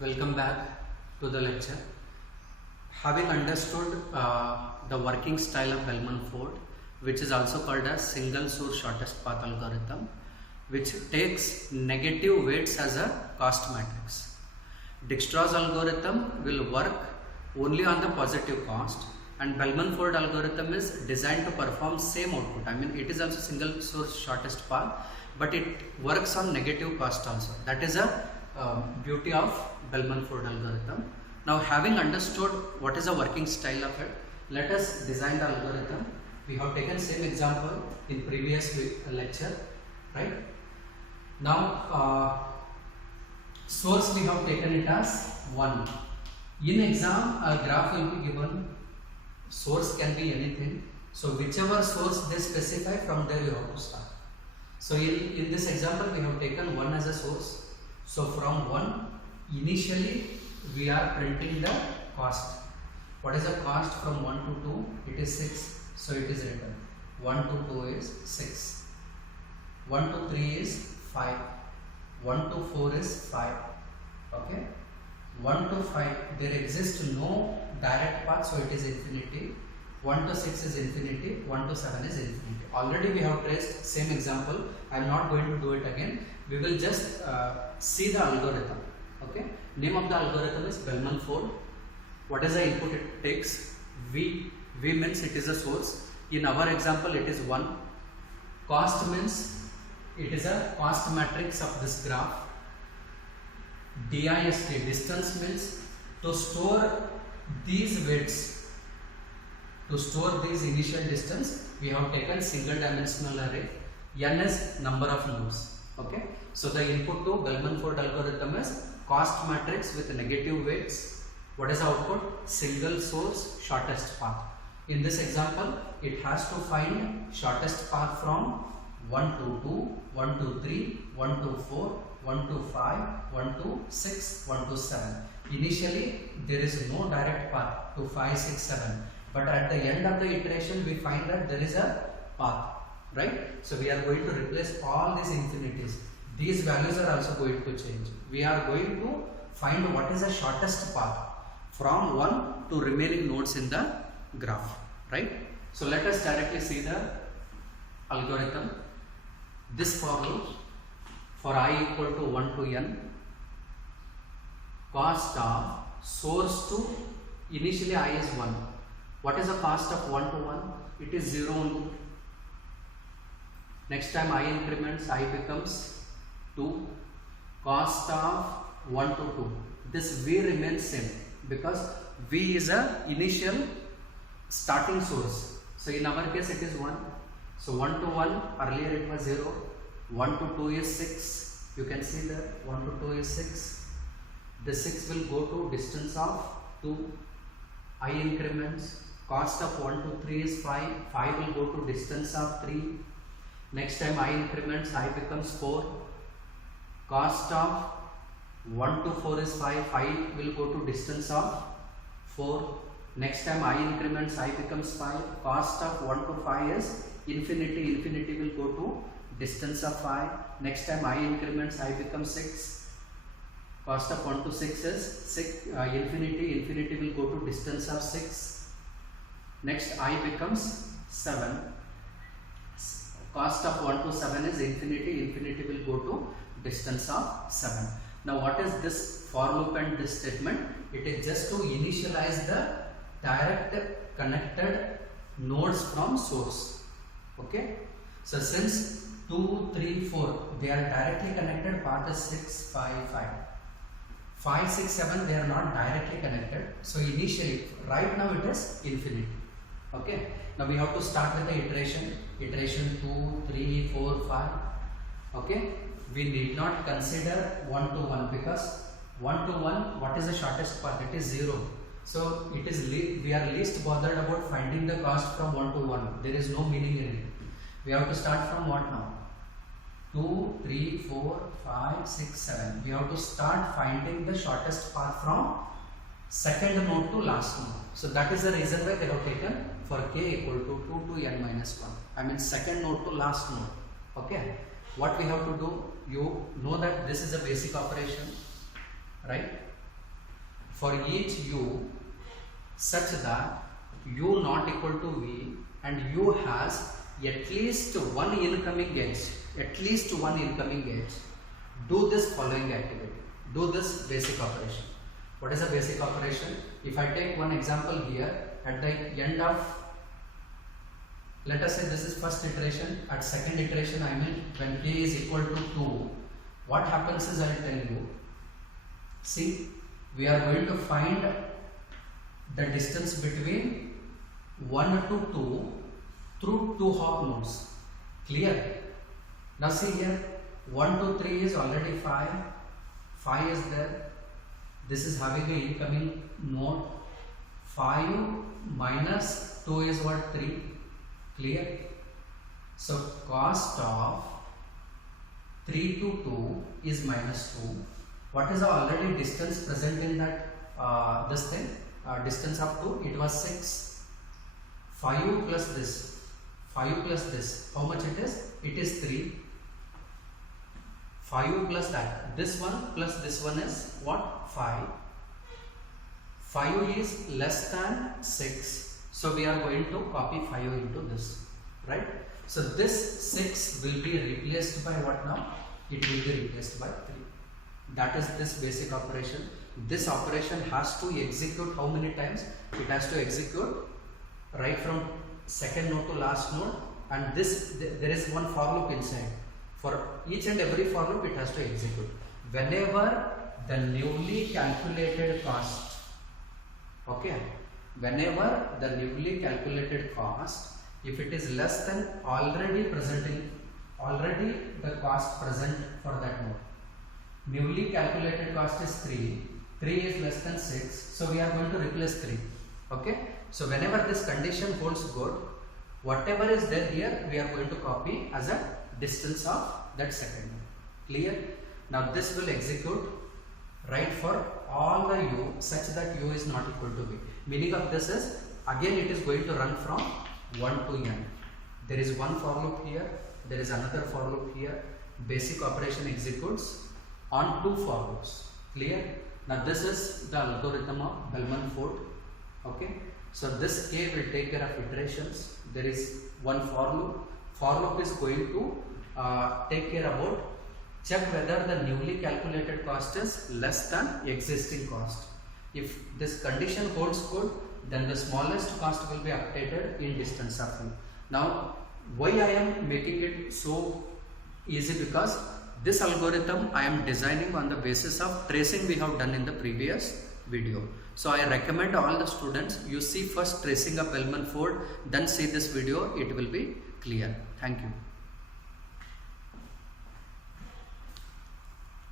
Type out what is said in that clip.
Welcome back to the lecture. Having understood the working style of Bellman-Ford, which is also called as single source shortest path algorithm, which takes negative weights as a cost matrix. Dijkstra's algorithm will work only on the positive cost, and Bellman-Ford algorithm is designed to perform same output. I mean, it is also single source shortest path, but it works on negative cost also. That is a beauty of Bellman-Ford algorithm. Now, having understood what is the working style of it, let us design the algorithm. We have taken same example in previous lecture, right? Now, source we have taken it as 1. In exam, a graph will be given. Source can be anything. So, whichever source they specify, from there you have to start. So, in this example, we have taken 1 as a source. So, from 1, initially we are printing the cost. What is the cost from 1 to 2? It is 6. So, it is written 1 to 2 is 6. 1 to 3 is 5. 1 to 4 is 5. Okay. 1 to 5, there exists no direct path, so it is infinity. 1 to 6 is infinity. 1 to 7 is infinity. Already we have traced same example. I am not going to do it again. We will just see the algorithm. Okay. Name of the algorithm is Bellman-Ford. What is the input it takes? V means it is a source. In our example, it is 1. Cost means it is a cost matrix of this graph. DIST, distance, means to store these weights, to store these initial distance, we have taken single dimensional array. N is number of nodes. Okay. So, the input to Bellman-Ford algorithm is cost matrix with negative weights. What is the output? Single source shortest path. In this example, it has to find shortest path from 1 to 2, 1 to 3, 1 to 4, 1 to 5, 1 to 6, 1 to 7. Initially, there is no direct path to 5, 6, 7. But at the end of the iteration, we find that there is a path, right? So, we are going to replace all these infinities. These values are also going to change. We are going to find what is the shortest path from 1 to remaining nodes in the graph, right? So, let us directly see the algorithm. This for loop, for I equal to 1 to n, cost of source to, initially I is 1. What is the cost of 1 to 1? It is 0 only. Next time I increments, I becomes 2. Cost of 1 to 2. This V remains same because V is a initial starting source. So, in our case it is 1. So, 1 to 1, earlier it was 0. 1 to 2 is 6. You can see that 1 to 2 is 6. The 6 will go to distance of 2. I increments. Cost of 1 to 3 is 5. 5 will go to distance of 3. Next time I increments, I becomes 4. Cost of 1 to 4 is 5. 5 will go to distance of 4. Next time I increments, I becomes 5. Cost of 1 to 5 is infinity. Infinity will go to distance of 5. Next time I increments, I become 6. Cost of 1 to 6 is 6. Infinity. Infinity will go to distance of 6. Next I becomes 7. Cost of 1 to 7 is infinity. Infinity will go to distance of 7. Now, what is this for loop and this statement? It is just to initialize the direct connected nodes from source. Okay. So, since 2, 3, 4, they are directly connected, path is 6, 5, 5. 5, 6, 7, they are not directly connected. So, initially, right now it is infinity. Okay. Now, we have to start with the iteration. Iteration 2, 3, 4, 5. Okay. We need not consider 1 to 1 because 1 to 1, what is the shortest path? It is 0. So, it is we are least bothered about finding the cost from 1 to 1. There is no meaning in it. We have to start from what now? 2, 3, 4, 5, 6, 7. We have to start finding the shortest path from second node to last node. So, that is the reason why they have taken for k equal to 2 to n minus 1. I mean second node to last node. Okay. What we have to do? You know that this is a basic operation, right? for each u such that u not equal to v and u has at least one incoming edge, do this following activity, do this basic operation. What is a basic operation? If I take one example here, at the end of, let us say this is first iteration, at second iteration I mean when k is equal to 2, what happens is I will tell you, see, we are going to find the distance between 1 to 2 through 2 hop nodes. Clear? Now see here, 1 to 3 is already 5, 5 is there, this is having an incoming node, 5 minus 2 is what, 3. Clear? So cost of 3 to 2 is minus 2. What is the already distance present in that this thing? Distance of 2, it was 6. 5 plus this, 5 plus this, how much it is? It is 3. 5 plus that, this one plus this one is what? 5. 5 is less than 6, so we are going to copy 5 into this, right? So this 6 will be replaced by what now? It will be replaced by 3. That is this basic operation. This operation has to execute how many times? It has to execute right from second node to last node, and this there is one for loop inside. For each and every for loop it has to execute. Whenever the newly calculated cost, okay, whenever the newly calculated cost, if it is less than already the cost present for that node, newly calculated cost is 3, 3 is less than 6, so we are going to replace 3. Okay, so whenever this condition holds good, whatever is there here we are going to copy as a distance of that second node. Clear? Now this will execute right for all the u such that u is not equal to v. Meaning of this is, again it is going to run from 1 to n. There is one for loop here, there is another for loop here. Basic operation executes on 2 for loops. Clear? Now this is the algorithm of Bellman-Ford. Okay, so this k will take care of iterations. There is one for loop. For loop is going to take care about check whether the newly calculated cost is less than existing cost. If this condition holds good, then the smallest cost will be updated in distance of u. Now why I am making it so easy? Because this algorithm I am designing on the basis of tracing we have done in the previous video. So I recommend all the students, you see first tracing of Bellman-Ford, then see this video, it will be clear. Thank you.